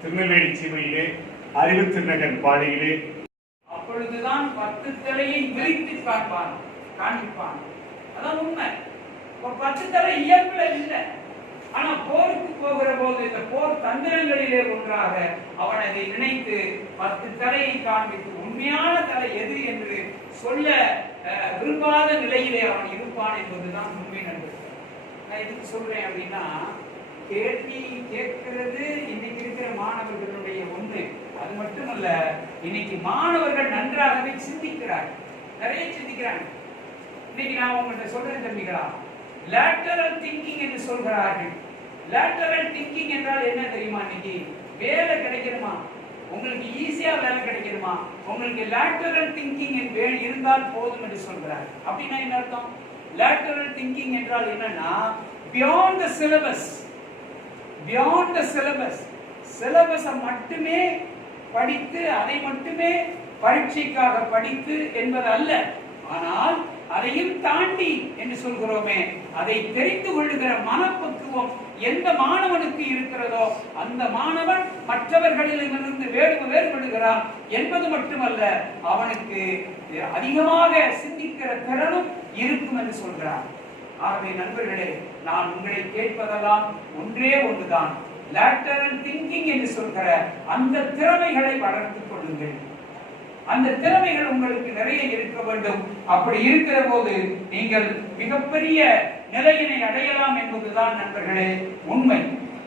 திருநெல்வேலி சீமையிலே அறிவு திருநகர் பாதையிலே அப்பொழுதுதான் 10 தலையை விரித்து காண்பிப்பான். அதான் உண்மை. 10 தலை இயல்புல இல்லை. ஆனா போருக்கு போகிற போது இந்த போர் தந்திரங்களிலே ஒன்றாக அவன் அதை நினைத்து 10 தலையை காண்பித்து உண்மையான தலை எது என்று சொல்ல விரும்பாத நிலையிலே அவன் இருப்பான் என்பதுதான் உண்மை நண்பர்கள். நான் எதுக்கு சொல்றேன் அப்படின்னா, கேள்வி கேட்கிறது இன்னைக்கு இருக்கிற மாணவர்களுடைய ஒன்று. அது மட்டுமல்ல, இன்னைக்கு மாணவர்கள் நன்றாகவே சிந்திக்கிறார்கள், நிறைய சிந்திக்கிறாங்க. இன்னைக்கு நான் உங்கள்கிட்ட சொல்றேன் தம்பிகளா, லேட்டரல் திங்கிங் என்று சொல்கிறார்கள். லேட்டரல் திங்கிங் என்றால் என்ன தெரியுமா? இன்னைக்கு வேலை கிடைக்கணுமா, உங்களுக்கு ஈஸியா வேலை கிடைக்கணுமா, உங்களுக்கு லேட்டரல் திங்கிங் இருந்தால் போதும் என்று சொல்கிறார். அப்படின்னா என்ன அர்த்தம்? லேட்டரல் திங்கிங் என்றால் என்னன்னா, beyond the syllabus, beyond the syllabus, சிலபஸை மட்டுமே படித்து அதை மட்டுமே பரீட்சைக்காக படித்து என்பது அல்ல. ஆனால் அதையும் தாண்டி என்று சொல்கிறோமே, அதை தெரிந்து கொள்ளுகிற மனப்பக்குவம் எந்த மாணவனுக்கு இருக்கிறதோ அந்த மாணவன் மற்றவர்களிலிருந்து வேறுபடுகிறான் என்பது மட்டுமல்ல, அவனுக்கு அதிகமாக சிந்திக்கிற திறனும் இருக்கும் என்று சொல்கிறார். ஆகவே நண்பர்களே, நான் உங்களை கேட்பதெல்லாம் ஒன்றே ஒன்றுதான், லேட்டரல் திங்கிங் என்று சொல்கிற அந்த திறமைகளை வளர்த்துக் கொள்ளுங்கள். அந்த திறமைகள் உங்களுக்கு நிறைய இருக்க வேண்டும். அப்படி இருக்கிற போது நீங்கள் மிகப்பெரிய நிலையினை அடையலாம் என்பதுதான் நண்பர்களே உண்மை.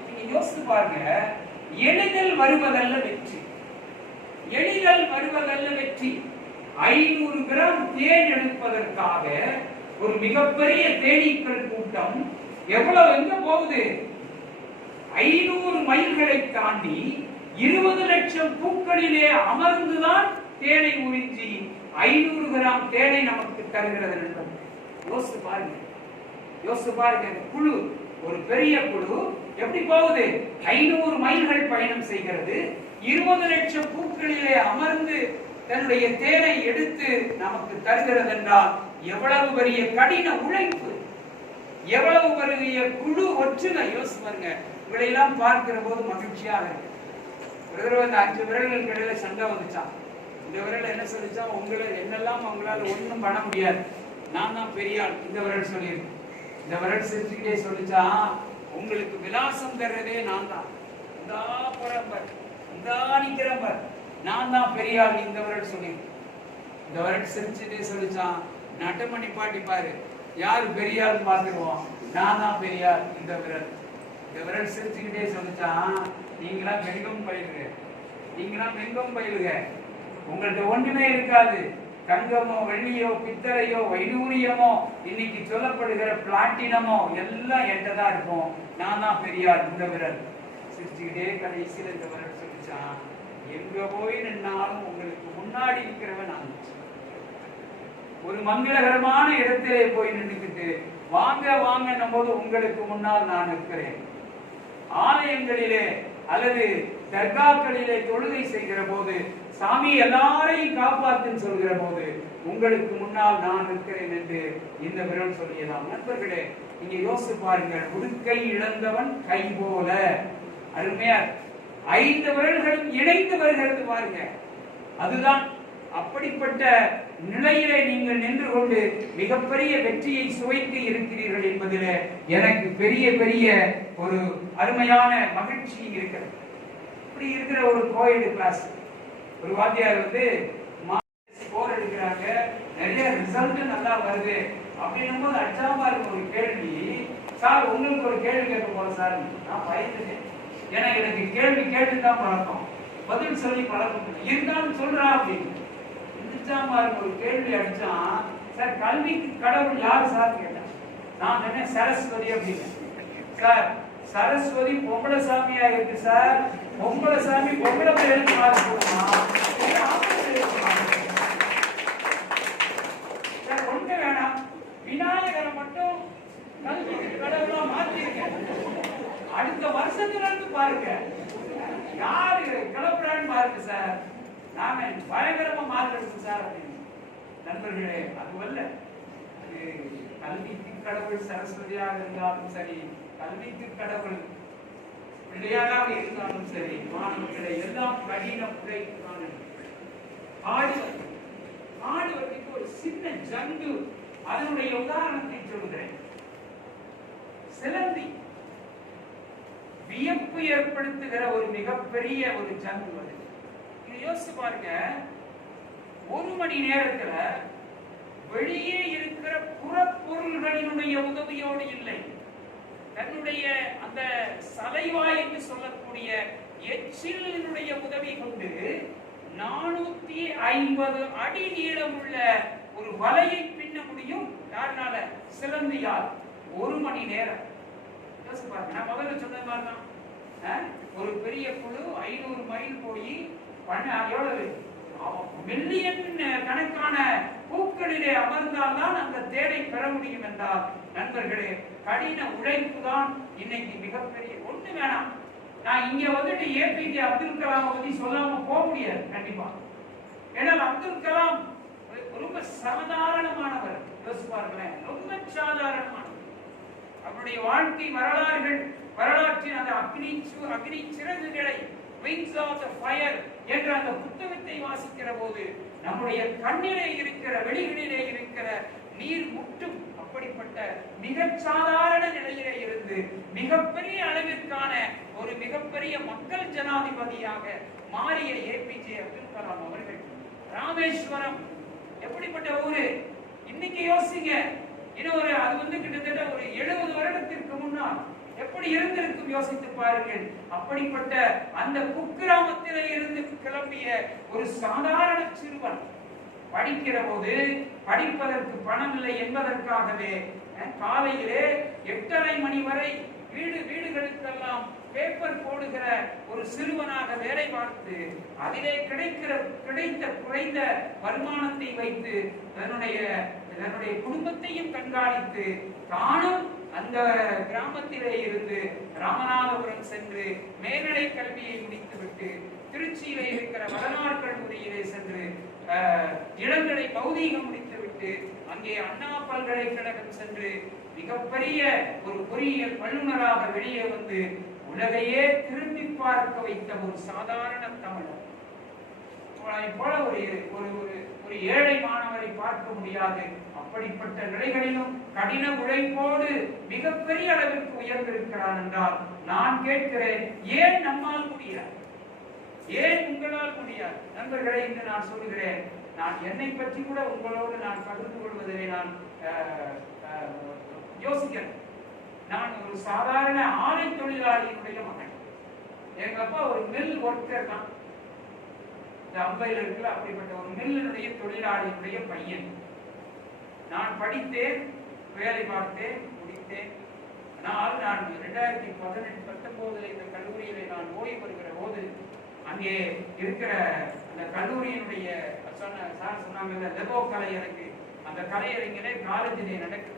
நீங்க யோசித்து பாருங்க, எளிதில் வருவதல்ல வெற்றி, எளிதில் வருவதல்ல வெற்றி. 500 கிராம் தேன் எடுப்பதற்காக ஒரு மிகப்பெரிய தேனீக்கள் கூட்டம் எங்க போகுது? 500 மைல்களை தாண்டி 20 லட்சம் பூக்களிலே அமர்ந்துதான் தேனை உறிஞ்சி 500 கிராம் தேனை நமக்கு தருகிறது. யோசித்து பாருங்க, யோசித்து பாருங்க. குழு, ஒரு பெரிய குழு எப்படி போகுது? 500 மைல்கள் பயணம் செய்கிறது, 20 லட்சம் பூக்களிலே அமர்ந்து தன்னுடைய தேனை எடுத்து நமக்கு தருகிறது என்றால் எவ்வளவு பெரிய கடின உழைப்பு, எவ்வளவு பெரிய குழு ஒற்றுமை. யோசிச்சு பாருங்க. இவளையெல்லாம் பார்க்கிற போது மகிழ்ச்சியாக இருக்கு. ஒரு தடவை அந்த 5 விரல்கள் இடையில சண்டை வந்துச்சான். இந்த விரல் என்ன சொல்லிச்சா, உங்களை என்னெல்லாம் அவங்களால ஒன்றும் பண்ண முடியாது, நான் தான் பெரிய ஆள். இந்த விரல் சொல்லியிருக்கு. இந்த விரல் சிரிச்சுக்கிட்டே சொல்லிச்சா, உங்களுக்கு விலாசம் தர்றதே நான் தான், இந்தா புறம்பர், இந்தா நிக்கிறம்பர், நான் தான் பெரிய ஆள். இந்த விரல் சொல்லியிருக்கு. இந்த விரல் சிரிச்சுட்டே சொல்லிச்சான், நட்டமணி பாட்டி பாரு, யாரு பெரிய ஆள் பார்த்துருவோம், நான் தான் பெரிய ஆள். இந்த விரல் சிரிச்சுக்கிட்டே சொல்லிச்சான், நீங்களாம் வெங்கம் பயிலுங்க, நீங்களாம் வெங்கம் பயிலுங்க, உங்கள்கிட்ட ஒன்றுமே இருக்காது, தங்கமோ வெள்ளியோ பித்தளையோ வைடூரியமோ இன்னைக்கு சொல்லப்படுகிற பிளாட்டினமோ எல்லாம் என்கிட்ட தான் இருக்கும், நான் தான் பெரியார். இந்த விரல் சிரிச்சுக்கிட்டே கடைசியில் இந்த விரல் சொல்லிச்சான், எங்க போய் நின்னாலும் உங்களுக்கு முன்னாடி இருக்கிறவன் நான். ஒரு மங்களகரமான இடத்திலே போய் நின்றுக்கிட்டு வாங்க வாங்கன்னும் போது உங்களுக்கு முன்னால் நான் இருக்கிறேன். ஆலயங்களிலே அல்லது தர்காக்களிலே தொழுகை செய்கிற போது, சாமி எல்லாரையும் காப்பாற்றுன்னு சொல்கிற போது உங்களுக்கு முன்னால் நான் இருக்கிறேன் என்று இந்த விரல் சொல்லியலாம். நண்பர்களே, நீங்க யோசித்து பாருங்கள். உடுக்கை இழந்தவன் கை போல, அருமையா 5 விரல்களும் இணைந்து வருகிறது பாருங்க. அதுதான் அப்படிப்பட்ட நிலையிலே நீங்கள் நின்று கொண்டு மிகப்பெரிய வெற்றியை சுவைத்து இருக்கிறீர்கள் என்பதில் எனக்கு பெரிய பெரிய ஒரு அருமையான மகிழ்ச்சி இருக்கிறது. இப்படி இருக்கிற ஒரு கோயில் கிளாஸ், ஒரு வாத்தியார் ஸ்கோர் எடுக்கிறாங்க, நிறைய ரிசல்ட் நல்லா வருது அப்படின்னும் போது அச்சாமா இருக்க ஒரு கேள்வி, சார் உங்களுக்கு ஒரு கேள்வி கேட்க போறேன் சார். நான் பயந்துட்டேன். ஏன்னா அதுக்கு கேள்வி கேட்டு தான் பழக்கம், பதில் சொல்லி பழக்கம் இருந்தாலும் சொல்றா அப்படின்னு ஒரு கேள்வி அடிச்சான். சார் கல்விக்கு கடவுள் யாரு சார் கேட்டேன். நான் என்ன சரஸ்வதி அப்படின்னு. சார் சரஸ்வதி பொம்பளை சாமியா இருக்கு சார், பொம்பளை சாமி பொம்பளை பேருக்கு மாறி போடுமா சார்? ஒண்ணு வேணாம், விநாயகரை மட்டும் கல்விக்கு கடவுளா மாத்திருக்கேன். அடுத்த வருஷத்துல இருந்து பாருங்க யாரு கிளப்புறான்னு பாருங்க சார், நாம பயங்கரமா மாறிடுச்சு சார் அப்படின்னு. நண்பர்களே, அதுவல்ல, அது கல்விக்கு கடவுள் சரஸ்வதியாக இருந்தாலும் சரி, கல்விக்கு கடவுள் பிள்ளையாராக இருந்தாலும் சரி, மாணவர்களை எல்லாம் கடின உழைப்பான ஆடுவதற்கு ஒரு சின்ன ஜந்து, அதனுடைய உதாரணத்தை சொல்கிறேன். சிலந்தி வியப்பு ஏற்படுத்துகிற ஒரு மிகப்பெரிய ஒரு ஜந்து. அது யோசிச்சு பாருங்க, ஒரு மணி நேரத்துல வெளியே இருக்கிற புறப்பொருள்களினுடைய உதவியோடு இல்லை, தன்னுடைய அந்த சலைவா என்று சொல்லக்கூடிய எச்சிலினுடைய உதவி கொண்டு 450 அடி நீளமுள்ள ஒரு வலையை பின்ன முடியும். யாருனால? சிலந்தியால். ஒரு மணி நேரம். யோசிச்சு பாருங்க, நான் முதல்ல சொன்ன மாதிரி தான், ஒரு பெரிய குழு 500 மைல் போய் எவ்வளவு மில்லியன் கணக்கான பூக்களிலே அமர்ந்தால்தான் அந்த தேடை பெற முடியும் என்றால், நண்பர்களே, கடின உழைப்பு தான் இன்னைக்கு மிகப்பெரிய. ஒண்ணு வேணாம், நான் இங்க வந்துட்டு ஏபிஜே அப்துல் கலாம் பத்தி சொல்லாம போக முடியாது கண்டிப்பா. ஏன்னா அப்துல் கலாம் ரொம்ப சாதாரணமானவர். யோசிப்பார்களேன், ரொம்ப சாதாரணமானவர். அவருடைய வாழ்க்கை வரலாற்றின் அந்த அக்னி சிறகுகளை Wings of the Fire என்ற அந்த புத்தகத்தை வாசிக்கிற போது நம்முடைய கண்ணிலே இருக்கிற வெளிகளிலே இருக்கிற நீர் முட்டும். அப்படிப்பட்ட மிக சாதாரண நிலையிலே இருந்து மிகப்பெரிய அளவிற்கான ஒரு மிகப்பெரிய மக்கள் ஜனாதிபதியாக மாறிய ஏபிஜே அப்துல் கலாம் அவர்கள். ராமேஸ்வரம் எப்படிப்பட்ட ஊரு, இன்னைக்கு யோசிங்க, இன்னொரு அது கிட்டத்தட்ட ஒரு 70 வருடத்திற்கு முன்னால் எப்படி இருந்திருக்கும் யோசித்து பாருங்கள். அப்படிப்பட்ட அந்த குக்கிராமத்திலே இருந்து கிளம்பிய ஒரு சாதாரண சிறுவன் படிக்கிற போது படிப்பதற்கு பணம் இல்லை என்பதற்காகவே காலையிலே 8:30 மணி வரை வீடுகளுக்கெல்லாம் பேப்பர் போடுகிற ஒரு சிறுவனாக வேலை பார்த்து அதிலே கிடைத்த குறைந்த வருமானத்தை வைத்து தன்னுடைய குடும்பத்தையும் கண்காணித்து தானும் அந்த கிராமத்திலே இருந்து ராமநாதபுரம் சென்று மேல்நிலை கல்வியை முடித்துவிட்டு திருச்சியிலே இருக்கிற வடநாடு கல்லூரியிலே சென்று இளங்கலை பௌதீகம் முடித்துவிட்டு அங்கே அண்ணா பல்கலைக்கழகம் சென்று மிகப்பெரிய ஒரு பொறியியல் வல்லுநராக வெளியே வந்து உலகையே திரும்பி பார்க்க வைத்த ஒரு சாதாரண தமிழர் போல ஒரு ஏழை மாணவரை பார்க்க முடியாது. அப்படிப்பட்ட நிலைகளிலும் கடின உழைப்போடு மிகப்பெரிய அளவிற்கு உயர்ந்திருக்கிறார் என்றால் நான் கேட்கிறேன், ஏன் நம்மால் முடியாது? ஏன் உங்களால் முடியாது? நண்பர்களே, இன்று நான் சொல்கிறேன், நான் என்னை பற்றி கூட உங்களோடு நான் பகிர்ந்து கொள்வதிலே நான் யோசிக்கிறேன். நான் ஒரு சாதாரண ஆலை தொழிலாளியினுடைய மகன். எங்க அப்பா ஒரு மில் ஒர்க்கர் தான். இந்த அம்பையில் இருக்குல்ல, அப்படிப்பட்ட ஒரு மில்லினுடைய தொழிலாளியினுடைய பையன். நான் படித்தேன், வேலை பார்த்தேன், முடித்தேன். நான் 2018-19 இந்த கல்லூரியிலே நான் ஓய்வு பெறுகிற போது அங்கே இருக்கிற அந்த கல்லூரியினுடைய சார் சொன்னாங்க லெபோ கலையரங்கு, அந்த கலையரங்கிலே காலேஜிலே நடக்குது.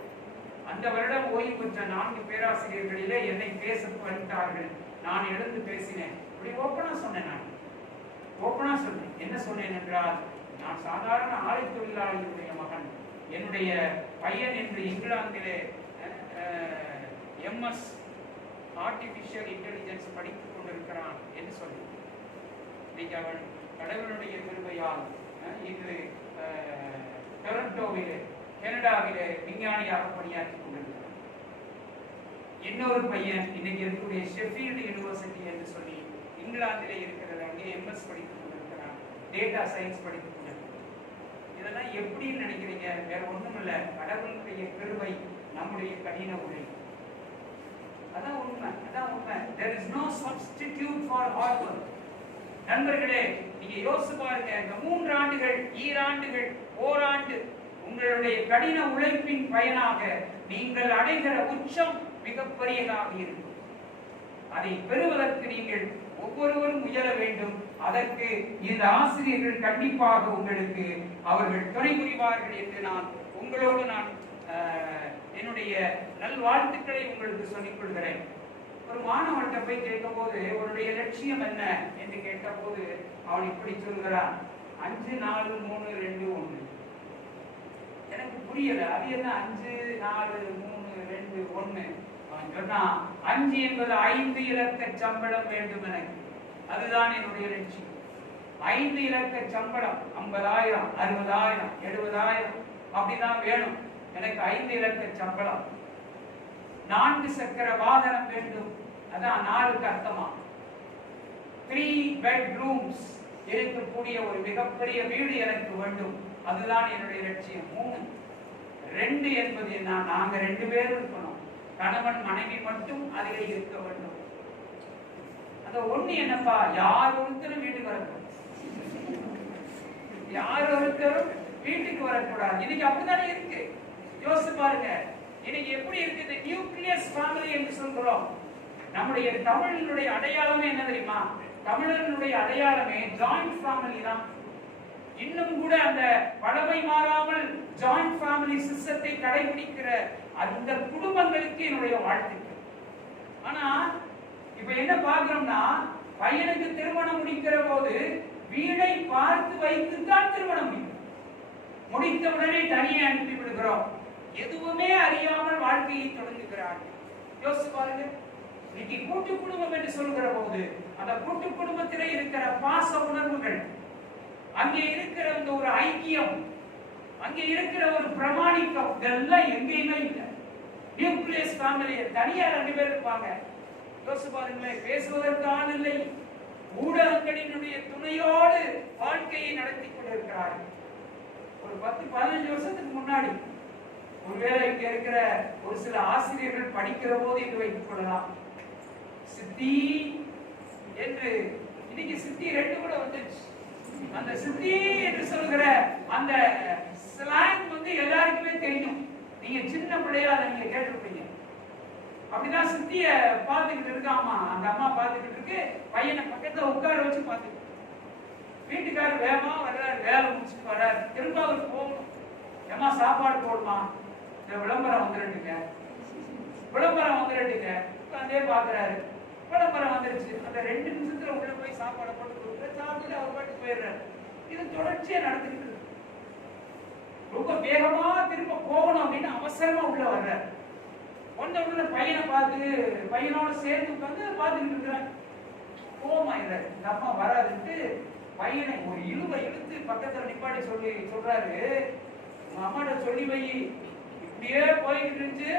அந்த வருடம் ஓய்வு பெற்ற 4 பேராசிரியர்களிலே என்னை பேச பண்ணிட்டார்கள். நான் எழுந்து பேசினேன். இப்படி ஓப்பனா சொன்னேன். நான் ஓப்பனா சொன்னேன். என்ன சொன்னேன் என்றால், நான் சாதாரண ஆலை தொழிலாளியுடைய மகன். என்னுடைய பையன் என்று இங்கிலாந்திலே MS ஆர்டிபிஷியல் இன்டெலிஜென்ஸ் படித்துக் கொண்டிருக்கிறான் என்று சொல்லி, இன்னைக்கு அவன் கடவுளுடைய கிருபையால் இன்று டொரண்டோவிலே கனடாவிலே விஞ்ஞானியாக பணியாற்றி கொண்டிருக்கிறான். இன்னொரு பையன் இன்னைக்கு இருக்கக்கூடிய ஷெஃபீல்டு யூனிவர்சிட்டி என்று சொல்லி இங்கிலாந்திலே இருக்கிறது, அங்கே MS படித்துக் கொண்டிருக்கிறான், டேட்டா சயின்ஸ் படித்துக் கொண்டிருக்கிறான். இதெல்லாம் எப்படின்னு நினைக்கிறீங்க? வேற ஒண்ணும் இல்ல, கடவுளுடைய கிருபை, நம்முடைய கடின உழைப்பு. அதான் உண்மை. There is no substitute for hard work. நண்பர்களே, நீங்க யோசிச்சு பாருங்க, இந்த 3 ஆண்டுகள், ஈராண்டுகள், ஓராண்டு உங்களுடைய கடின உழைப்பின் பயனாக நீங்கள் அடைகிற உச்சம் மிகப்பெரியதாக இருக்கும். அதை பெறுவதற்கு நீங்கள் ஒவ்வொருவரும் முயல வேண்டும். அதற்கு இந்த ஆசிரியர்கள் கண்டிப்பாக உங்களுக்கு அவர்கள் துணை புரிவார்கள் என்று உங்களோடு நான் என்னுடைய நல்வாழ்த்துக்களை உங்களுக்கு சொல்லிக் கொள்கிறேன். ஒரு மாணவன்கிட்ட போய் கேட்கும் போது உன்னுடைய லட்சியம் என்ன என்று கேட்ட போது அவன் இப்படி சொல்கிறான், 5 4 3 2 1. எனக்கு புரியல, அது என்ன 5 4 3 2 1? அவன் சொன்னான், 5 என்பது 5 இலக்க சம்பளம் வேண்டும் எனக்கு, அதுதான் என்னுடைய லட்சியம். 5 இலக்க சம்பளம், 50,000 60,000 70,000 அப்படிதான் வேணும் எனக்கு. 5 இலக்க சம்பளம், 4 சக்கர வாகனம் வேண்டும், அதான் 4க்கு அர்த்தமா. 3 பெட்ரூம்ஸ் இருக்கக்கூடிய ஒரு மிகப்பெரிய வீடு எனக்கு வேண்டும், அதுதான் என்னுடைய லட்சியம். 2 என்பது என்ன, நாங்க 2 பேரும் இருக்கணும், கணவன் மனைவி மட்டும் அதில் இருக்க வேண்டும். அந்த 1 என்னப்பா, யார் ஒருத்தரும் வீட்டுக்கு வரக்கூடாது, யார் ஒருத்தரும் வீட்டுக்கு வரக்கூடாது. இன்னைக்கு அப்படித்தானே இருக்கு. யோசிச்சு பாருங்க, இன்னைக்கு எப்படி இருக்குது? நியூக்ளியஸ் ஃபேமிலி என்று சொல்கிறோம். நம்முடைய தமிழனுடைய அடையாளமே என்ன தெரியுமா? தமிழனுடைய அடையாளமே ஜாயிண்ட் ஃபேமிலி தான். இன்னும் கூட அந்த பழமை மாறாமல் ஜாயிண்ட் ஃபேமிலி சிஸ்டத்தை கடைபிடிக்கிற அந்த குடும்பங்களுக்கு என்னுடைய வாழ்த்துக்கள். ஆனா இப்ப என்ன பார்க்கிறோம்னா, பையனுக்கு திருமணம் முடிக்கிற போது வீடை பார்த்து வைத்துத்தான் திருமணம் முடித்த உடனே தனியே அனுப்பி விடுகிறோம். எதுவுமே அறியாமல் வாழ்க்கையை தொடங்குகிறார்கள். யோசிச்சு பாருங்க, இன்னைக்கு கூட்டு குடும்பம் என்று சொல்கிற போது அந்த கூட்டு குடும்பத்திலே இருக்கிற பாச உணர்வுகள், அங்கே இருக்கிற அந்த ஒரு ஐக்கியம், அங்கே இருக்கிற ஒரு பிரமாணிக்கம், இதெல்லாம் எங்கேயுமே இல்லை. நியூக்ளியஸ் ஃபேமிலி தனியா 2 பேர் இருப்பாங்க. யோசிச்சு பாருங்களேன், பேசுவதற்கான இல்லை, ஊடகங்களினுடைய துணையோடு வாழ்க்கையை நடத்தி கொண்டிருக்கிறார்கள். ஒரு 10-15 வருஷத்துக்கு முன்னாடி ஒருவேளை இங்க இருக்கிற ஒரு சில ஆசிரியர்கள் படிக்கிற போது என்று வைத்துக் கொள்ளலாம், சித்தி என்று. இன்னைக்கு சித்தி 2 கூட வந்துச்சு. அந்த சித்தி என்று சொல்கிற அந்த ஸ்லாங் எல்லாருக்குமே தெரியும். நீங்க சின்ன பிள்ளையா அதை நீங்க கேட்டிருப்பீங்க. அப்படிதான் சித்திய பார்த்துக்கிட்டு இருக்காமா, அந்த அம்மா பார்த்துக்கிட்டு இருக்கு, பையனை பக்கத்துல உட்கார வச்சு பார்த்துக்கிட்டு. வீட்டுக்காரர் வேகமா வர்றாரு, வேலை முடிச்சுட்டு வர்றாரு, திரும்ப அவர் போகணும். ஏமா சாப்பாடு போடுமா, இந்த விளம்பரம் வந்துருட்டுங்க, விளம்பரம் வந்துருட்டுங்க, உட்காந்தே பாக்குறாரு. விளம்பரம் வந்துருச்சு, அந்த 2 நிமிஷத்துல உள்ள போய் சாப்பாடை போட்டு கொடுக்குற, சாப்பிட்டு அவர் பாட்டு போயிடுறாரு. இது தொடர்ச்சியா நடந்துக்கிட்டு இருக்கு. ரொம்ப வேகமா திரும்ப போகணும் அப்படின்னு அவசரமா உள்ள வர்றாரு. உள்ள பையனை பார்த்து பையனோட சேர்ந்து உட்காந்து பார்த்துக்கிட்டு இருக்கிறார். கோவமாயிடுறாரு. இந்த அம்மா வராதுன்ட்டு பையனை ஒரு இழுத்து பக்கத்துல நிப்பாட்டி சொல்றாரு, உங்க அம்மாட்ட சொல்லி வை, இப்படியே போய்கிட்டு இருந்துச்சு,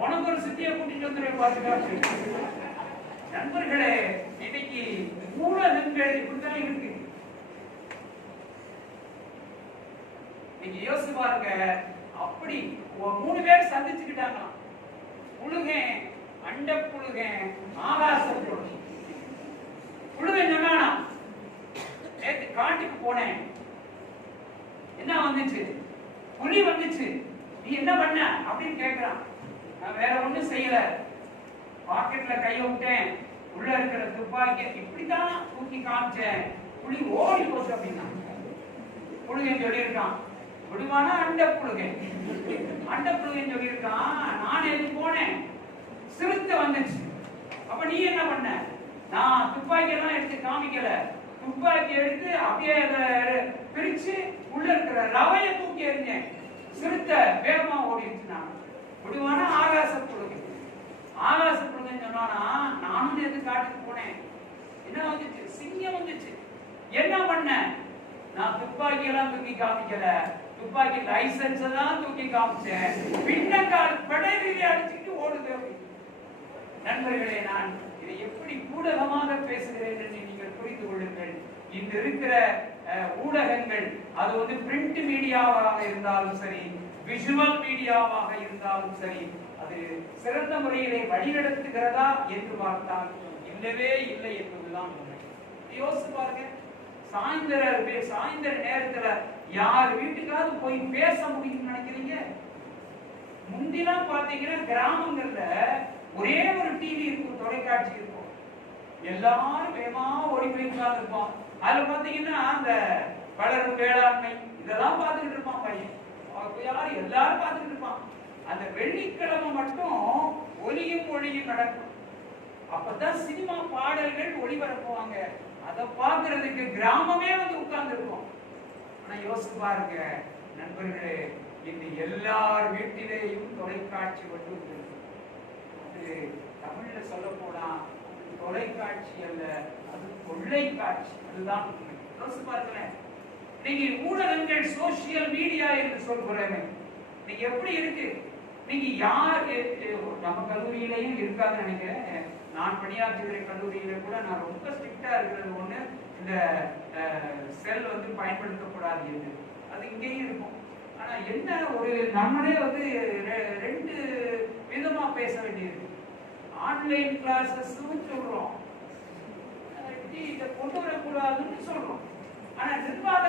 உனக்கு ஒரு சித்தியை கூட்டிட்டு வந்துடுவேன் பாத்துக்க. நண்பர்களே, இன்னைக்கு ஊடகங்கள் இப்படிதான் இருக்கு. நீங்க யோசிச்சு பாருங்க, அப்படி 3 பேர் சந்திச்சுக்கிட்டாங்களாம். புழுகேன், அண்ட புழுகேன், ஆகாச புழுகேன். புழுகேன் சொன்னானா, நேற்று காட்டுக்கு போனேன், என்ன வந்துச்சு, புலி வந்துச்சு, நீ என்ன பண்ண அப்படின்னு கேட்கிறான். நான் வேற ஒண்ணும் செய்யல, பாக்கெட்ல கைய விட்டேன், உள்ள இருக்கிற துப்பாக்கிய இப்படித்தான் தூக்கி காமிச்சேன், புலி ஓடி போச்சு அப்படின்னா. புழுகேன் சொல்லியிருக்கான். விடுவானா அண்ட புழுகேன், அண்ட புழுகேன் சொல்லியிருக்கான். நான் எது போனேன், சிறுத்தை வந்துச்சு. அப்ப நீ என்ன பண்ண? நான் துப்பாக்கி எல்லாம் எடுத்து காமிக்கல, துப்பாக்கி எடுத்து அப்படியே பிரிச்சு உள்ள இருக்கிற ரவைய தூக்கி எறிஞ்சேன், சிறுத்தை வேகமா ஓடிடுச்சு. நான் விடுவானா ஆகாச புழுகை, ஆகாச புழுகை சொன்னானா. நானும் எது காட்டுக்கு போனேன், என்ன வந்துச்சு, சிங்கம் வந்துச்சு. என்ன பண்ண? நான் துப்பாக்கி எல்லாம் தூக்கி காமிக்கல, துப்பாக்கி லைசன்ஸ் தான் தூக்கி காமிச்சேன், பின்னக்கால் படையிலே அடிச்சுட்டு ஓடுது. நண்பர்களே, நான் இதை எப்படி ஊடகமாக பேசுகிறேன் என்று நீங்கள் புரிந்து கொள்ளுங்கள். இன்று இருக்கிற ஊடகங்கள், அது பிரிண்ட் மீடியாவாக இருந்தாலும் சரி, விஷுவல் மீடியாவாக இருந்தாலும் சரி, அது சிறந்த முறையிலே வழிநடத்துகிறதா என்று பார்த்தால் இல்லை இல்லவே இல்லை என்பதுதான் உண்மை. யோசிச்சு பாருங்க, சாயந்தர நேரத்துல யார் வீட்டுக்காவது போய் பேச முடியும்னு நினைக்கிறீங்க? முந்திலாம் பாத்தீங்கன்னா கிராமங்கள்ல ஒரே ஒரு டிவி இருக்கும், தொலைக்காட்சி இருக்கும், எல்லாரும் வேகமா ஓடி போய் இருப்போம். அதுல பாத்தீங்கன்னா அந்த வளரும் வேளாண்மை இதெல்லாம் பார்த்துக்கிட்டு இருப்பான் பையன், யாரும் எல்லாரும் பார்த்துக்கிட்டு இருப்பான். அந்த வெள்ளிக்கிழமை மட்டும் ஒலியும் ஒளியும் நடக்கும். அப்பதான் சினிமா பாடல்கள் ஒளிபரப்புவாங்க. அதை பார்க்கறதுக்கு கிராமமே வந்து உட்கார்ந்து இருக்கும். ஆனா யோசிச்சு பாருங்க நண்பர்களே, இந்த எல்லார் வீட்டிலேயும் தொலைக்காட்சி வந்து அது தமிழ்ல சொல்ல போனா தொலைக்காட்சி அல்ல, அது கொள்ளைக்காட்சி. அதுதான் யோசிச்சு பாருங்களேன். நீங்க ஊடகங்கள் சோசியல் மீடியா என்று சொல்கிறேன், நீங்க எப்படி இருக்கு? நீங்க யார் நம்ம கல்லூரியிலையும் இருக்காதுன்னு நினைக்கிறேன். நான் பணியாற்றுகிற கல்லூரியில கூட நான் ரொம்ப ஸ்ட்ரிக்டா இருக்கிறது ஒண்ணு, இந்த செல் வந்து பயன்படுத்தக்கூடாது என்று. அது இங்கேயும் இருக்கும். ஆனா என்ன, ஒரு நம்மளே வந்து ரெண்டு விதமா பேச வேண்டியிருக்கு. ஆன்லைன் கிளாஸஸ் சொல்றோம், இதை கொண்டு வரக்கூடாதுன்னு சொல்றோம். ஆனா நிர்வாக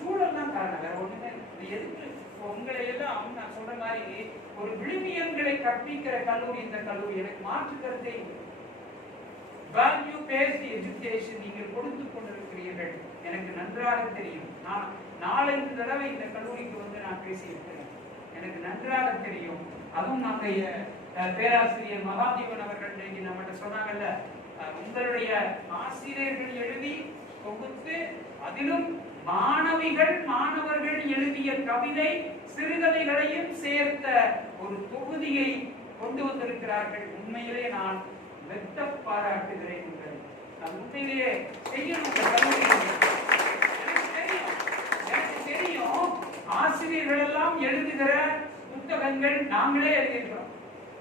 சூழல் தான் காரணம், வேற ஒண்ணுமே. எதுக்கு உங்களை எல்லாம் நான் சொல்ற மாதிரி ஒரு விழுமியங்களை கற்பிக்கிற கல்லூரி இந்த கல்லூரி. எனக்கு மாற்று கருத்தை வேல்யூ பேஸ்ட் எஜுகேஷன் நீங்கள் கொடுத்து கொண்டிருக்கிறீர்கள், எனக்கு நன்றாக தெரியும். நான் 4-5 தடவை இந்த கல்லூரிக்கு வந்து நான் பேசியிருக்கிறேன், எனக்கு நன்றாக தெரியும். அதுவும் நம்முடைய பேராசிரியர் மகாதேவன் அவர்கள் நம்மகிட்ட சொன்னாங்கல்ல, உங்களுடைய ஆசிரியர்கள் எழுதி தொகுத்து அதிலும் மாணவர்கள் எழுதிய கவிதை சிறுகதைகளையும் சேர்த்த ஒரு தொகுதியை கொண்டு வந்திருக்கிறார்கள். உண்மையிலே நான் வெட்ட பாராட்டுகிறேன். நான் உண்மையிலேயே செய்யணும். எனக்கு தெரியும் ஆசிரியர்கள் எல்லாம் எழுதுகிற புத்தகங்கள் நாங்களே எழுதியிருக்கிறோம்.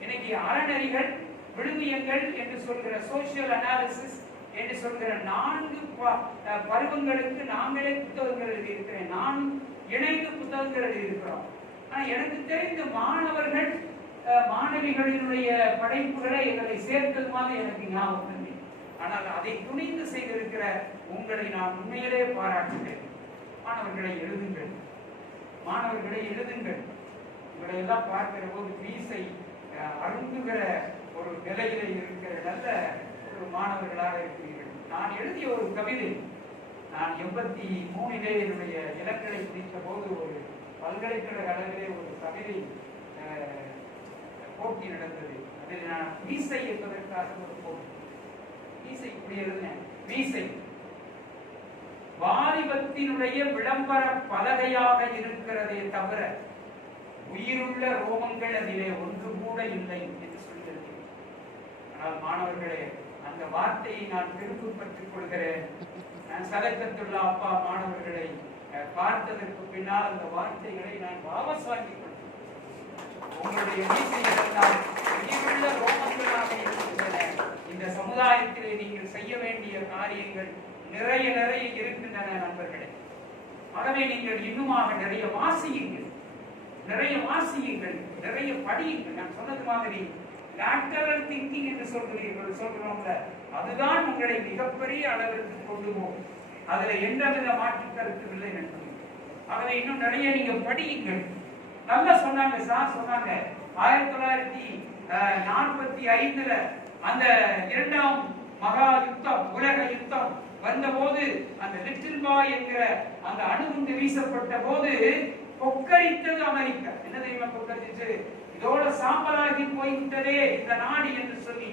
இன்னைக்கு அறநெறிகள் விழுமியங்கள் என்று சொல்கிற சோசியல் அனாலிசிஸ் என்று சொல்கிற 4 பருவங்களுக்கு நாங்களே புத்தகங்கள் எழுதியிருக்கிறேன். நான் இணைந்து புத்தகங்கள் எழுதியிருக்கிறோம். ஆனா எனக்கு தெரிந்த மாணவர்கள் மாணவிகளினுடைய படைப்புகளை எங்களை சேர்த்ததுமாக எனக்கு ஞாபகம் இல்லை. ஆனால் அதை துணிந்து செய்திருக்கிற உங்களை நான் உண்மையிலே பாராட்டுகிறேன். மாணவர்களை எழுதுங்கள், மாணவர்களை எழுதுங்கள். உங்களை எல்லாம் பார்க்கிற போது வீசை அருந்துகிற ஒரு நிலையில இருக்கிற நல்ல ஒரு மாணவர்களாக இருக்கிறீர்கள். நான் எழுதிய ஒரு கவிதை, நான் 83 என்னுடைய இலக்கணை முடித்த போது ஒரு பல்கலைக்கழக அளவிலே ஒரு கவிதை போட்டி நடந்தது. அதில் நான் மீசை என்பதற்காக ஒரு போட்டி. மீசை இப்படி எழுதினேன். மீசை வாலிபத்தினுடைய விளம்பர பலகையாக இருக்கிறதே தவிர உயிருள்ள ரோமங்கள் அதிலே ஒன்று கூட இல்லை என்று சொல்லியிருக்கிறேன். ஆனால் மாணவர்களே, அந்த வார்த்தையை நான் திரும்பப்பட்டுக் கொள்கிறேன். நான் சதக்கத்துள்ள அப்பா மாணவர்களை பார்த்ததற்கு பின்னால் அந்த வார்த்தைகளை நான் வாபஸ் வாங்கிக் கொண்டேன். உங்களுடைய உயிருள்ள ரோமங்களாக இருக்கின்றன. இந்த சமுதாயத்திலே நீங்கள் செய்ய வேண்டிய காரியங்கள் நிறைய இருக்கின்றன நண்பர்களே. ஆகவே நீங்கள் இன்னுமாக நிறைய வாசியுங்கள், நிறைய படியுங்கள். நான் சொன்னது மாதிரி லேட்டரல் திங்கிங் என்று சொல்கிறோம்ல, அதுதான் உங்களை மிகப்பெரிய அளவிற்கு கொண்டு போகும். அதுல எந்தவித மாற்று கருத்து இல்லை நண்பர்களே. ஆகவே இன்னும் நிறைய நீங்க படியுங்கள். நல்லா சொன்னாங்க சார், சொன்னாங்க 1945 அந்த 2ஆம் மகா யுத்தம், உலக யுத்தம் வந்தபோது அந்த லிட்டில் பாய் என்கிற அந்த அணுகுண்டு வீசப்பட்ட போது கொக்கரித்தது அமெரிக்கா. என்ன தெரியுமா கொக்கரிச்சு? இதோட சாம்பலாகி போய்விட்டதே இந்த நாடு என்று சொல்லி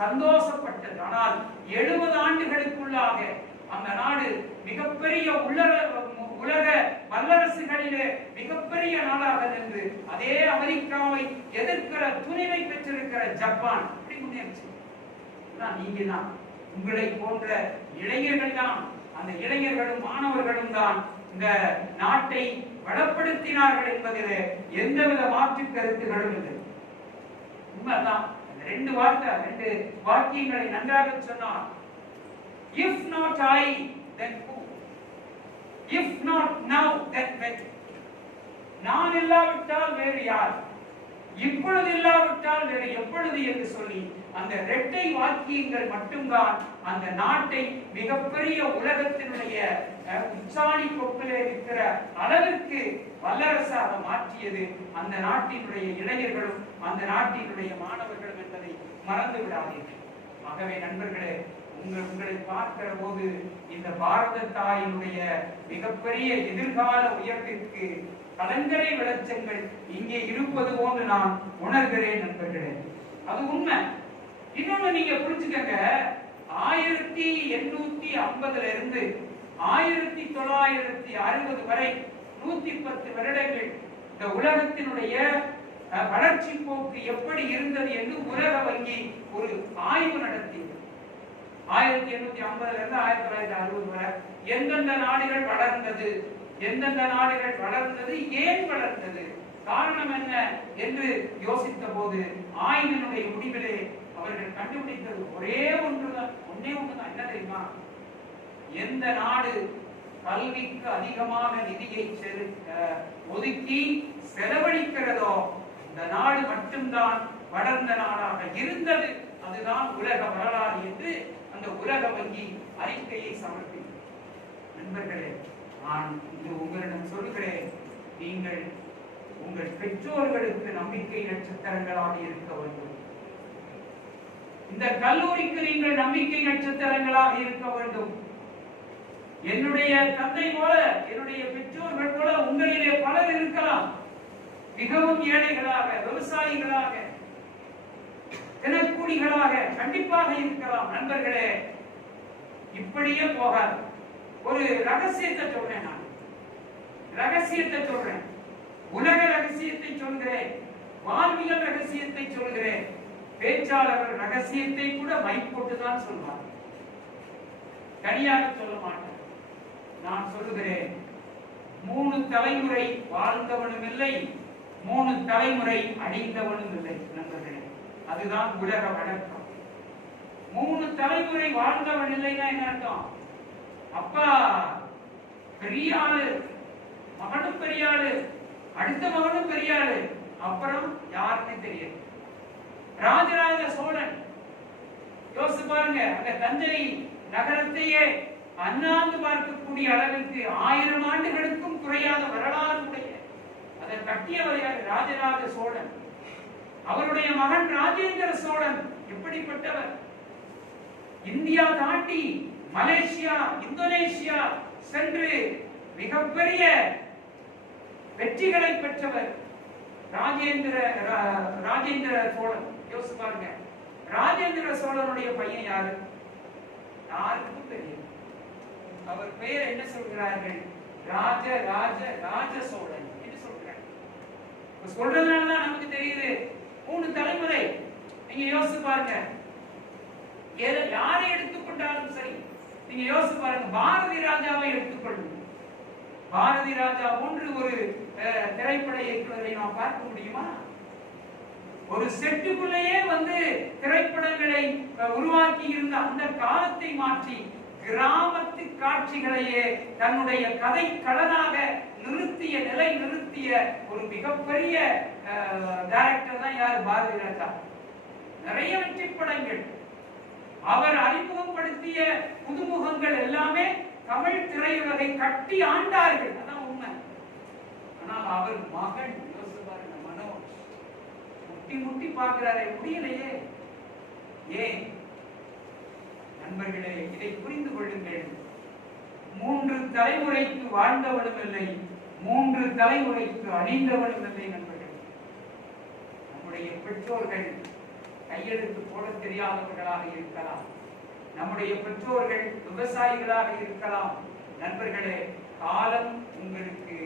சந்தோஷப்பட்டது. ஆனால் 70 ஆண்டுகளுக்குள்ளாக அந்த நாடு மிகப்பெரிய உலக வல்லரசுகளிலே மிகப்பெரிய நாடாக நின்று அதே அமெரிக்காவை எதிர்க்கிற துணிவை பெற்றிருக்கிற ஜப்பான் இப்படி முன்னேறிச்சு. நீங்க தான், உங்களை போன்ற இளைஞர்கள் தான், அந்த இளைஞர்களும் மாணவர்களும் தான் இந்த நாட்டை வளப்படுத்தினார்கள் என்பதிலே எந்தவித மாற்று கருத்துகளும் இல்லை. உண்மைதான். 2 வாக்கியங்களை நன்றாக சொன்னார். If not I, then who? If not now, then when? நான் இல்லாவிட்டால் வேறு யார்? இப்பொழுது இல்லாவிட்டால் வேறு எப்பொழுது என்று சொல்லி அந்த இரட்டை வாக்கியங்கள் மட்டும்தான் அந்த நாட்டை மிகப்பெரிய உலகத்தினுடைய உச்சாணி கொப்பிலே இருக்கிற அளவிற்கு வல்லரசாக மாற்றியது அந்த நாட்டினுடைய இளைஞர்களும் அந்த நாட்டினுடைய மாணவர்களும் என்பதை மறந்து விடாதீர்கள். ஆகவே நண்பர்களே, உங்களை பார்க்கிற போது இந்த பாரத தாயினுடைய மிகப்பெரிய எதிர்கால உயர்விற்கு கலங்கரை விளச்சங்கள் இங்கே இருப்பது போன்று நான் உணர்கிறேன் நண்பர்களே. அது உண்மை. இன்னொன்னு நீங்க புரிஞ்சுக்கங்க, 1850 இருந்து 1960 வரை 110 வருடங்கள் இந்த உலகத்தினுடைய வளர்ச்சி போக்கு எப்படி இருந்தது என்று உலக வங்கி ஒரு ஆய்வு நடத்தியது. 1850 இருந்து 1960 வரை எந்தெந்த நாடுகள் வளர்ந்தது, எந்தெந்த நாடுகள் வளர்ந்தது, ஏன் வளர்ந்தது, காரணம் என்ன என்று யோசித்த போது ஆய்வினுடைய முடிவிலே அவர்கள் கண்டுபிடித்தது ஒன்னே ஒன்றுதான். என்ன தெரியுமா? எந்த நாடு கல்விக்கு அதிகமாக நிதியை ஒதுக்கி செலவழிக்கிறதோ அந்த நாடு மட்டும்தான் வளர்ந்த நாடாக இருந்தது. அதுதான் உலக வரலாறு என்று அந்த உலக வங்கி அறிக்கையை சமர்ப்பித்தது. நண்பர்களே, நான் இன்று உங்களிடம் சொல்கிறேன், நீங்கள் உங்கள் பெற்றோர்களுக்கு நம்பிக்கை நட்சத்திரங்களாக இருக்க வேண்டும். இந்த கல்லூரிக்கு நீங்கள் நம்பிக்கை நட்சத்திரங்களாக இருக்க வேண்டும். என்னுடைய தந்தை போல, என்னுடைய பெற்றோர்கள் போல உங்களிலே பலர் இருக்கலாம். மிகவும் ஏழைகளாக, விவசாயிகளாக, தினக்கூலிகளாக கண்டிப்பாக இருக்கலாம். நண்பர்களே, இப்படியே போகாது. ஒரு ரகசியத்தை சொல்றேன், நான் ரகசியத்தை சொல்றேன், உலக ரகசியத்தை சொல்கிறேன், வாழ்வியல் ரகசியத்தை சொல்கிறேன். பேச்சாளர் ரகசியத்தை கூட மைக் போட்டுதான் சொல்வார், தனியாக சொல்ல மாட்டார். நான் சொல்லுகிறேன், 3 தலைமுறை வாழ்ந்தவனும் இல்லை, 3 தலைமுறை அழிந்தவனும் இல்லை. நண்பர்களே, அதுதான் உலக வழக்கம். 3 தலைமுறை வாழ்ந்தவன் இல்லைன்னா என்ன அர்த்தம்? அப்பா பெரிய ஆளு, மகனும் பெரிய ஆளு, அடுத்த மகனும் பெரிய ஆளு, அப்புறம் யாருன்னு தெரியாது. ராஜராஜ சோழன் யோசிச்சு பாருங்க, அந்த தஞ்சை நகரத்தையே அண்ணாந்து பார்க்கக்கூடிய அளவிற்கு 1000 ஆண்டுகளுக்கும் குறையாத வரலாறு உடைய அதை கட்டியவர் யார்? ராஜராஜ சோழன். அவருடைய மகன் ராஜேந்திர சோழன் எப்படிப்பட்டவர்? இந்தியா தாண்டி மலேசியா, இந்தோனேஷியா சென்று மிகப்பெரிய வெற்றிகளை பெற்றவர் ராஜேந்திர சோழன். யோசிச்சு பாருங்க, ராஜேந்திர சோழனுடைய பையன் யாரு? யாருக்கும் தெரியும். அவர் பெயர் என்ன சொல்கிறார்கள்? ராஜ சோழன் என்று சொல்றாங்க. சொல்றதுனாலதான் நமக்கு தெரியுது. 3 தலைமுறை. நீங்க யோசிச்சு பாருங்க, யாரை எடுத்துக்கொண்டாலும் சரி, நீங்க யோசிச்சு பாருங்க, பாரதி ராஜாவை எடுத்துக்கொள்ளுங்க. பாரதி ராஜா போன்று ஒரு திரைப்பட இயக்குனரை நாம் பார்க்க முடியுமா? ஒரு செட்டுக்குள்ளேயே வந்து திரைப்படங்களை உருவாக்கி இருந்த அந்த காலத்தை மாற்றி கிராமத்து காட்சிகளையே தன்னுடைய கதை களனாக நிறுத்திய ஒரு மிகப்பெரிய டைரக்டர் தான் யாரு? பாரதி ராஜா. நிறைய வெற்றி படங்கள் அவர் அறிமுகப்படுத்திய புதுமுகங்கள் எல்லாமே தமிழ் திரையுலகை கட்டி ஆண்டார்கள். அதான் உண்மை. ஆனால் அவர் மகன் மனோஜ் முட்டி பார்க்கிறாரே, முடியலையே. ஏன்? நண்பர்களே, இதை புரிந்து கொள்ளுங்கள். 3 தலைமுறைக்கு வாழ்ந்தவனும் இல்லை, 3 தலைமுறைக்கு அழிந்தவனும் இல்லை. நண்பர்கள், நம்முடைய பெற்றோர்கள் கையெழுத்து போட தெரியாதவர்களாக இருக்கலாம், நம்முடைய பெற்றோர்கள் விவசாயிகளாக இருக்கலாம். நண்பர்களே, காலம் உங்களுக்கு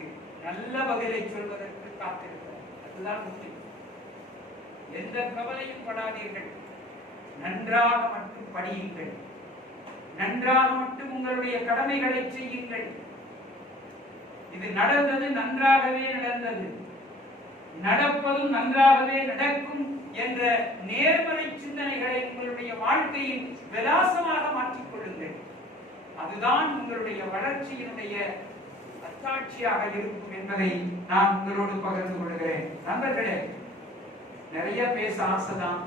நல்ல பதிலை சொல்வதற்கு காத்திருக்கிறது. அதுதான் முக்கியம். எந்த கவலையும் படாதீர்கள். நன்றாக மட்டும் படியுங்கள், நன்றாக மட்டும் உங்களுடைய கடமைகளை செய்யுங்கள். இது நடந்தது நன்றாகவே நடந்தது, நடப்பதும் நன்றாகவே நடக்கும் என்ற நேர்மறை சிந்தனைகளை உங்களுடைய வாழ்க்கையின் விலாசமாக மாற்றிக் கொள்ளுங்கள். அதுதான் உங்களுடைய வளர்ச்சியினுடைய அத்தாட்சியாக இருக்கும் என்பதை நான் உங்களோடு பகிர்ந்து கொள்கிறேன். நண்பர்களே, நிறைய பேச ஆசைதான்.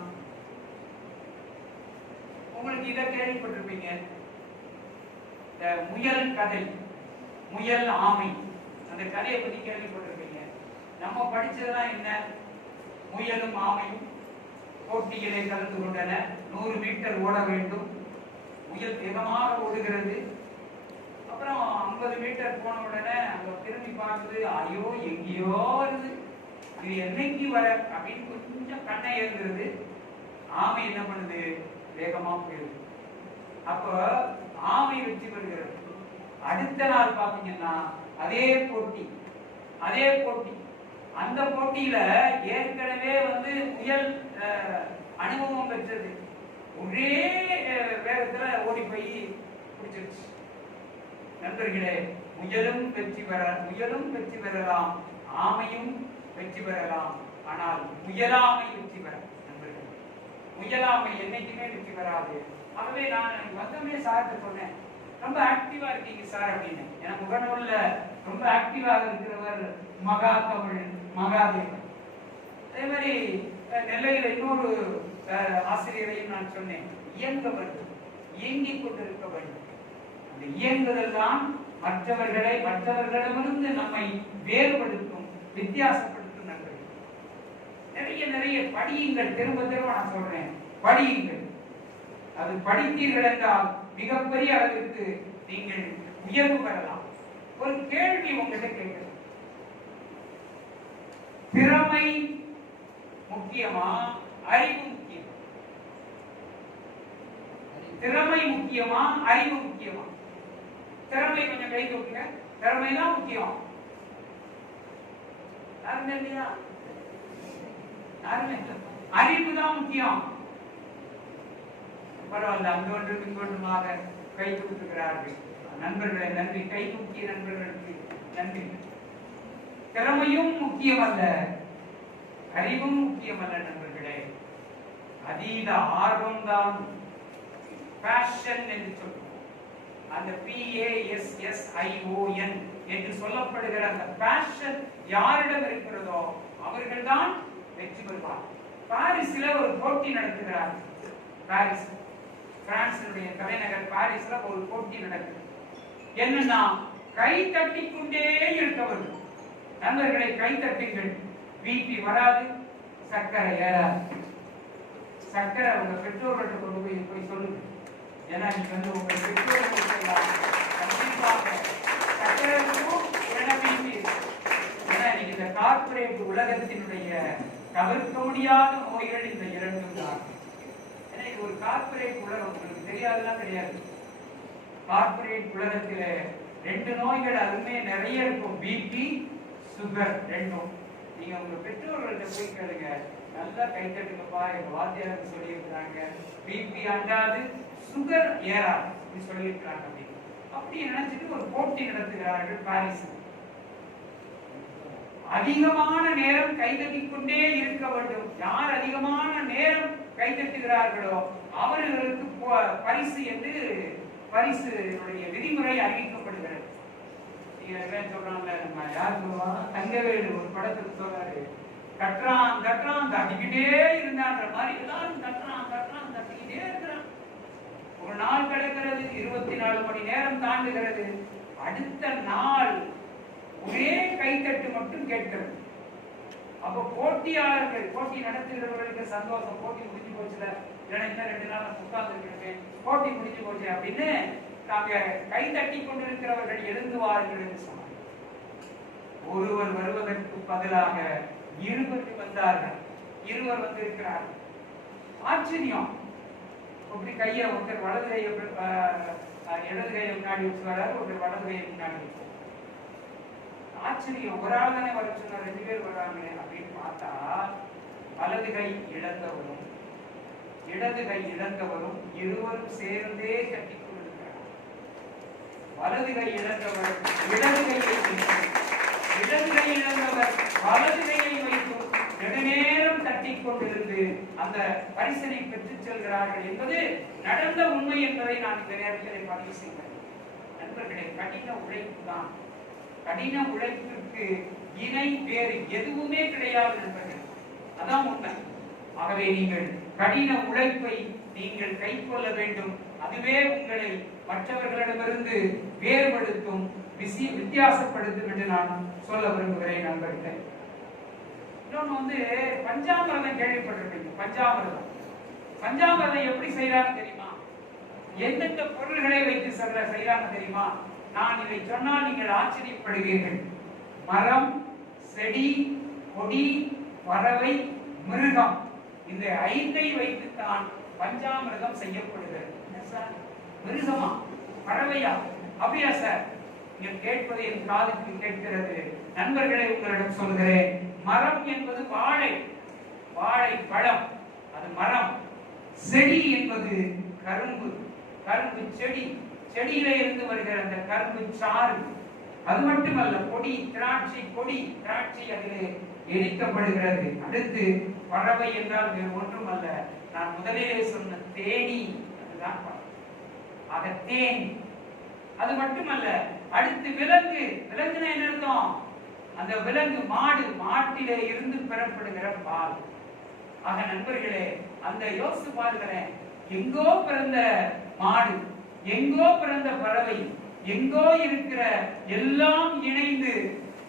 உங்களுக்கு இதை கேள்விப்பட்டிருப்பீங்க, இந்த முயல் கதை, முயல் ஆமை, அந்த கதையை பத்தி கேள்விப்பட்டிருப்பீங்க. நம்ம படிச்சதுதான் என்ன, முயலும் ஆமையும் போட்டியிலே கலந்து கொண்டன. 100 மீட்டர் ஓட வேண்டும். முயல் வேகமாக ஓடுகிறது. அப்புறம் 50 மீட்டர் போன உடனே அங்க திரும்பி பார்க்குது, ஐயோ எங்கேயோ வருது, இது என்னைக்கு வர அப்படின்னு கொஞ்சம் கண்ணை ஏறுகிறது. ஆமை என்ன பண்ணுது, வேகமா போயிடுது. அப்ப ஆமை வெற்றி பெறுகிறது. அடுத்த நாள் பாத்தீங்கன்னா அதே போட்டி, அந்த போட்டியில ஏற்கனவே முயல் அனுபவம் பெற்றது. ஒரே வேகத்துல ஓடி போய் பிடிச்சிருச்சு. நண்பர்களே, முயலும் வெற்றி பெறலாம், ஆமையும் வெற்றி பெறலாம். ஆனால் முயலாமை வெற்றி பெற, நண்பர்களே, முயலாமை என்னைக்குமே வெற்றி பெறாது. ஆகவே நான் வந்தமே சார்ட்டு சொன்னேன், ரொம்ப ஆக்டிவா இருக்கீங்க சார் அப்படின்னு. எனக்கு முகநூல்ல ரொம்ப ஆக்டிவாக இருக்கிறவர் மகாதேவன். அதே மாதிரி நெல்லையில இன்னொரு ஆசிரியரையும் நான் சொன்னேன், இயங்க வேண்டும், இயங்கிக் கொண்டிருக்க வேண்டும். அந்த இயங்குதல் தான் மற்றவர்களிடமிருந்து நம்மை வேறுபடுத்தும், வித்தியாசப்படுத்தும். நண்பர்கள், நிறைய படியுங்கள். திரும்ப நான் சொல்றேன், படியுங்கள். அது படித்தீர்கள் என்றால் மிகப்பெரிய அளவிற்கு நீங்கள் உயர்வு பெறலாம். ஒரு கேள்வி உங்ககிட்ட கேட்கிறேன், திறமை முக்கியமா, அறிவு முக்கியமா? திறமை முக்கியமா, அறிவு முக்கியமா? திறமை கொஞ்சம் கை தூக்குங்க. திறமை தான் முக்கியம். அறிவு தான் முக்கியம். பரவாயில்ல, அங்கொன்று இங்கொன்றுமாக கை தூக்குகிறார்கள். நண்பர்களை நன்றி, கை தூக்கிய நண்பர்களுக்கு நன்றி. திறமையும் முக்கியமல்ல, அறிவும் முக்கியமல்ல நண்பர்களே, அதீத ஆர்வம் தான் பேஷன் என்று சொல்லுவோம். அந்த PASSION என்று சொல்லப்படுகிற அந்த பேஷன் யாரிடம் இருக்கிறதோ அவர்கள்தான் வெற்றி பெறுவார். பாரிஸ்ல ஒரு போட்டி நடத்துகிறார். பாரிஸ், பிரான்சினுடைய தலைநகர் பாரிஸ்ல ஒரு போட்டி நடக்குது. என்னன்னா, கை தட்டிக் கொண்டே இருக்க வேண்டும். நண்பர்களை, கை தட்டுங்கள். பிபி வராது, சர்க்கரை ஏறாது. சர்க்கரை உங்க பெற்றோர்கிட்ட கொண்டு போய் சொல்லுங்க. ஏன்னா நீங்க உங்க பெற்றோர்கள் கண்டிப்பாக சர்க்கரை இருக்கும், பிபி. ஏன்னா நீங்க இந்த கார்பரேட் உலகத்தினுடைய தவிர்க்க முடியாத நோய்கள் இந்த இரண்டும் தான். ஏன்னா இது ஒரு கார்பரேட் உலகம், உங்களுக்கு தெரியாதுலாம் கிடையாது. கார்பரேட் உலகத்தில 2 நோய்கள் அதுமே நிறைய இருக்கும், பிபி, சுகர் ரெண்டும். நீங்க உங்க பெற்றோர்கள்ட்ட போய் கேளுங்க, நல்லா கை தட்டுங்கப்பா, எங்க வாத்தியார் சொல்லி இருக்கிறாங்க, பிபி அண்டாது, சுகர் ஏறாது சொல்லி இருக்கிறாங்க. அப்படி நினைச்சிட்டு ஒரு போட்டி நடத்துகிறார்கள் பாரிஸ். அதிகமான நேரம் கைதட்டிக் கொண்டே இருக்க வேண்டும். யார் அதிகமான நேரம் கைதட்டுகிறார்களோ அவர்களுக்கு பரிசு என்று பரிசுடைய விதிமுறை அறிவிக்கப்படுகிறது. சொல்றாங்கல்ல, நம்ம யார் சொல்லுவா, தங்கவேலு ஒரு படத்துக்கு சொல்றாரு, கட்டுறான் தட்டிக்கிட்டே இருந்தான்ற மாதிரி எல்லாரும் கட்டுறான் தட்டிக்கிட்டே இருக்கிறான். ஒரு நாள் கிடைக்கிறது, 24 மணி நேரம் தாண்டுகிறது. அடுத்த நாள் ஒரே கைத்தட்டு மட்டும் கேட்கிறது. அப்ப போட்டியாளர்கள், போட்டி நடத்துகிறவர்களுக்கு சந்தோஷம், போட்டி முடிஞ்சு போச்சுல, இல்லைன்னா 2 நாள் உட்கார்ந்து இருக்கேன், போட்டி முடிஞ்சு போச்சு அப்படின்னு நாங்க கை தட்டி கொண்டிருக்கிறவர்கள் எழுந்து வாருங்கள் என்று சொன்னார். ஒருவர் வருவதற்கு பதிலாக 2 வந்தார்கள். 2 வந்திருக்கிறார்கள். ஆச்சரியம். அப்படி கையை ஒருத்தர் வலது கையை இடது கையை முன்னாடி வச்சு வர்றாரு, ஒருத்தர் வலது கையை முன்னாடி வச்சு. ஆச்சரியம், ஒரு ஆள் தானே வர சொன்னார், 2 பேர் வர்றாங்களே அப்படின்னு பார்த்தா, வலது கை இழந்தவரும் இடது கை இழந்தவரும் இருவரும் சேர்ந்தே கட்டி கொண்டிருக்கிறார். வலது கை இழந்தவர் இடது கை இழந்தவர் வலது கையை வைத்து நெடுநேரம் தட்டி கொண்டிருந்து அந்த பரிசனை பெற்றுச் செல்கிறார்கள் என்பது நடந்த உண்மை என்பதை நான் இந்த நேரத்தில் பதிவு செய்கிறேன். நண்பர்களே, கடின உழைப்பு தான், கடின உழைப்பிற்கு இணை வேறு எதுவுமே கிடையாது நண்பர்கள். அதான் உண்மை. ஆகவே நீங்கள் கடின உழைப்பை நீங்கள் கைக்கொள்ள வேண்டும். அதுவே உங்களை மற்றவர்களிடமிருந்து வேறுபடுத்தும், வித்தியாசப்படுத்தும் என்று நான் சொல்ல விரும்புகிறேன் நண்பர்களே. இன்னொன்னு பஞ்சாமிரதம் கேள்விப்பட்டிருப்பீங்க. பஞ்சாமிரதம் எப்படி செய்யறாங்க தெரியுமா? எந்தெந்த பொருள்களை வைத்து செய்யறாங்க தெரியுமா? நான் இதை சொன்னால் நீங்கள் ஆச்சரியப்படுவீர்கள். மரம், செடி, கொடி, பறவை, மிருகம், இந்த 5ஐ வைத்துத்தான் பஞ்சாமிரதம் செய்யப்படுகிறது. மிருகமா, பறவையா? அப்படியா சார்? நீங்கள் கேட்பது என் காதுக்கு கேட்கிறது. நண்பர்களே, உங்களிடம் சொல்கிறேன், மரம் என்பது வாழை பழம், அது மரம். செடி என்பது கரும்பு செடி, செடியில இருந்து வருகிற அந்த கரும்பு சாறு. அது மட்டுமல்ல, திராட்சை அதிலே எரிக்கப்படுகிறது. அடுத்து பறவை என்றால் வேறு ஒன்றுமல்ல, நான் முதலிலே சொன்ன தேனி, அதுதான் பறவை. தேன். அது மட்டுமல்ல, அடுத்து விலங்கு. விலங்குனா என்ன அர்த்தம்? அந்த விலங்கு மாட்டிலே இருந்து பெறப்படுகிற பால். ஆக நண்பர்களே, அந்த யோசித்து பாருங்களேன், எங்கோ பிறந்த மாடு, எங்கோ பிறந்த பறவை, எங்கோ இருக்கிற எல்லாம் இணைந்து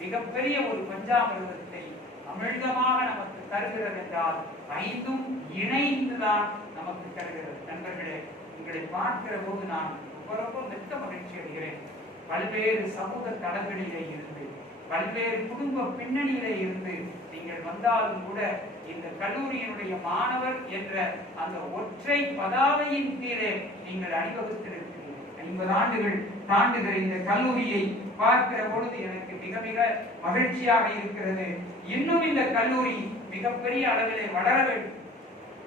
மிகப்பெரிய ஒரு பஞ்சாமிரதத்தை அமிழ்தமாக நமக்கு தருகிறது என்றால் 5ம் இணைந்துதான் நமக்கு தருகிறது. நண்பர்களே, உங்களை பார்க்கிற போது நான் ரொம்ப மிக்க மகிழ்ச்சி அடைகிறேன். பல்வேறு சமூக தளங்களிலே இருந்து, பல்வேறு குடும்ப பின்னணியிலே இருந்து நீங்கள் வந்தாலும் கூட இந்த கல்லூரியினுடைய மாணவர் என்ற அந்த ஒற்றை பதாகையின் கீழே நீங்கள் அணிவகுத்திருக்கிறீர்கள். 50 ஆண்டுகள் தாண்டுகிற இந்த கல்லூரியை பார்க்கிற பொழுது எனக்கு மிக மிக மகிழ்ச்சியாக இருக்கிறது. இன்னும் இந்த கல்லூரி மிகப்பெரிய அளவிலே வளர வேண்டும்.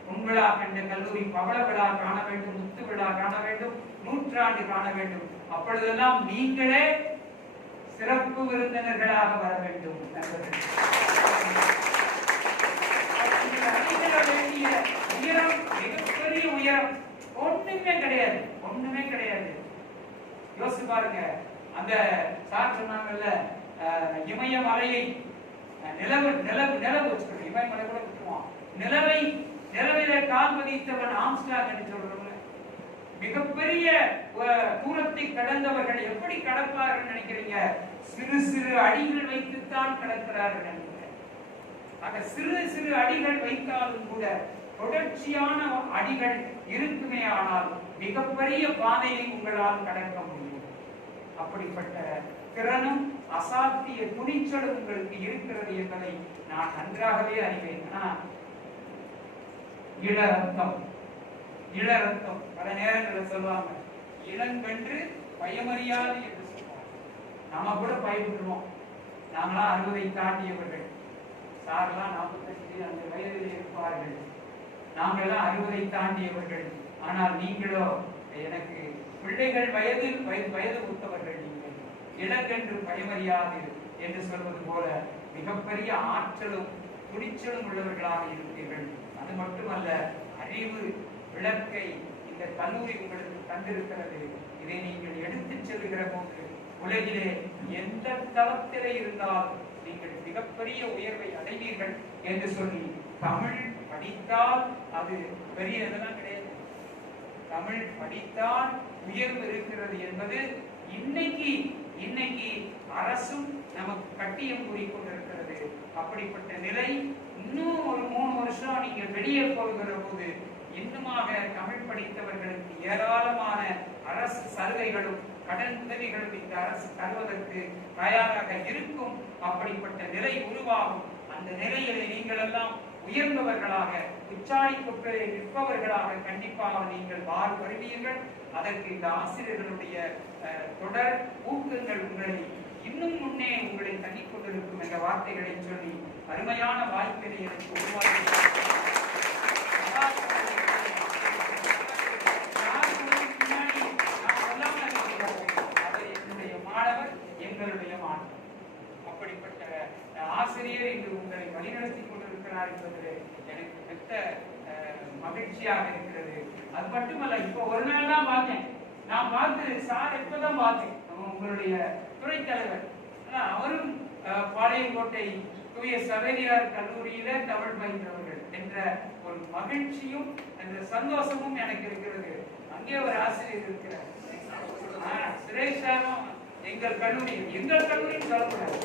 பொன்விழா கண்ட கல்லூரி பவள விழா காண வேண்டும், முத்து விழா காண வேண்டும், 100ஆண்டு காண வேண்டும். அப்பொழுதெல்லாம் நீங்களே சிறப்பு விருந்தினர்களாக வர வேண்டும். உயரம், மிகப்பெரிய உயரம் ஒண்ணுமே கிடையாது. யோசிச்சு பாருங்க. அந்த சார் சொன்னாங்கல்ல, இமயமலையை நிலவு வச்சுக்கணும். இமயமலை கூட விட்டுருவோம். நிலவில கால் பதித்தவன் ஆம்ஸ்டாங் என்று சொல்றோம். மிகப்பெரிய தூரத்தை கடந்தவர்கள் எப்படி கடப்பார்கள் நினைக்கிறீங்க? சிறு சிறு அடிகள் வைத்துத்தான் கடக்கிறார்கள் நினைக்கிறேன். ஆக சிறு அடிகள் வைத்தாலும் கூட தொடர்ச்சியான அடிகள் இருக்குமே ஆனால் மிகப்பெரிய பாதையை உங்களால் கடக்க முடியும். அப்படிப்பட்ட திறனும் அசாத்திய துணிச்சலும் உங்களுக்கு இருக்கிறது என்பதை நான் நன்றாகவே அறிவேன். இளரத்தம் பல நேரங்களில் சொல்லுவாங்க, இளங்கன்று பயமறியாது என்று சொல்லுவாங்க. நாம கூட பயப்படுவோம். நாங்களாம் 60 தாண்டியவர்கள். சாரெல்லாம் 45 அந்த வயதில் இருப்பார்கள். நாங்கள்லாம் 60 தாண்டியவர்கள். ஆனால் நீங்களோ எனக்கு பிள்ளைகள் வயது ஒத்தவர்கள். நீங்கள் இளங்கன்று பயமறியாது என்று சொல்வது போல மிகப்பெரிய ஆற்றலும் துணிச்சலும் உள்ளவர்களாக இருப்பீர்கள். அது மட்டுமல்ல, அறிவு விளக்கை இந்த கல்லூரி உங்களுக்கு தந்திருக்கிறது. இதை நீங்கள் எடுத்துச் செல்கிற போது உலகிலே எந்த தளத்திலே இருந்தால் நீங்கள் மிகப்பெரிய உயர்வை அடைவீர்கள் என்று சொல்லி, தமிழ் படித்தால் அது பெரிய இதெல்லாம் கிடையாது. தமிழ் படித்தால் உயர்வு இருக்கிறது என்பது இன்னைக்கு அரசும் நமக்கு கட்டியம் கூறிக்கொண்டிருக்கிறது. அப்படிப்பட்ட நிலை இன்னும் ஒரு 3 வருஷம் நீங்க வெளியே போகிற போது இன்னுமாக தமிழ் படித்தவர்களுக்கு ஏராளமான அரசு சலுகைகளும் கடன் உதவிகளும் இந்த அரசு தருவதற்கு தயாராக இருக்கும். அப்படிப்பட்ட நிலை உருவாகும். அந்த நிலையிலே நீங்கள் எல்லாம் உயர்ந்தவர்களாக, உச்சாணி கொப்பரை நிற்பவர்களாக கண்டிப்பாக நீங்கள் வருவீர்கள். அதற்கு இந்த ஆசிரியர்களுடைய தொடர் ஊக்கங்கள் உங்களை இன்னும் முன்னே உங்களை தள்ளிக் கொண்டிருக்கும் என்ற வார்த்தைகளை சொல்லி அருமையான வாய்ப்பினை எனக்கு உருவாக்கி என்னுடைய மாணவர், எங்களுடைய மாணவர். அப்படிப்பட்ட ஆசிரியர் இன்று உங்களை வழிநடத்தி கொண்டிருக்கிறார் என்பதில் எனக்கு மிக்க மகிழ்ச்சியாக இருக்கிறது. அது மட்டுமல்ல, இப்போ ஒரு நாள் தான் பார்த்தேன். நான் பார்த்து சார் எப்பதான் பார்த்தேன், உங்களுடைய துறை தலைவர். அவரும் பாளையங்கோட்டை தூய சவேரியார் கல்லூரியில தமிழ் பயின்றவர்கள். என்ற ஒரு மகிழ்ச்சியும் என்ற சந்தோஷமும் எனக்கு இருக்கிறது. அங்கே ஒரு ஆசிரியர் இருக்கிறார், சுரேஷாவும் எங்கள் கல்லூரியும் சொல்லக்கூடாது.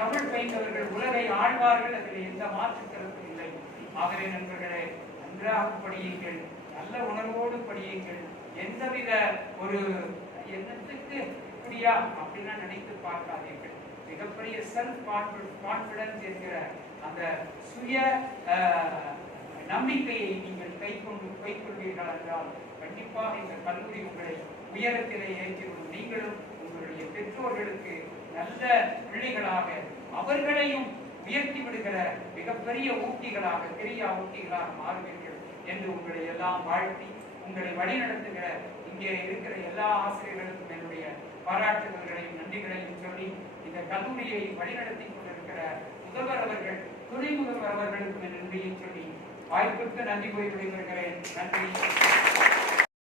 தமிழ் பயின்றவர்கள் உலகை ஆழ்வார்கள், அதில் எந்த மாற்று கருத்தும் இல்லை. ஆகவே நண்பர்களே, நன்றாக படியுங்கள், நல்ல உணர்வோடு படியுங்கள். எந்தவித ஒரு எண்ணத்துக்கு இப்படியா அப்படிலாம் நினைத்து பார்க்காதீர்கள். மிகப்பெரிய செல்ஃப் கான்பிடன்ஸ் என்கிற அந்த சுய நம்பிக்கையை நீங்கள் கைக்கொள்வீர்கள் என்றால் கண்டிப்பாக இந்த கல்லூரி உங்களை உயரத்திலே ஏற்றிவிடும். நீங்களும் உங்களுடைய பெற்றோர்களுக்கு நல்ல பிள்ளைகளாக, அவர்களையும் உயர்த்தி விடுகிற மிகப்பெரிய ஊட்டிகளாக, பெரிய ஊட்டிகளாக மாறுவீர்கள் என்று உங்களை எல்லாம் வாழ்த்தி, உங்களை வழிநடத்துகிற இங்கே இருக்கிற எல்லா ஆசிரியர்களுக்கும் என்னுடைய பாராட்டுதல்களையும் நன்றிகளையும் சொல்லி, இந்த கல்லூரியை வழிநடத்தி கொண்டிருக்கிற முதல்வர் அவர்கள், துணை முதல்வர் அவர்களுக்கும் நன்றியை சொல்லி வாய்ப்புக்கு நன்றி கூறி விடைபெறுகிறேன். நன்றி.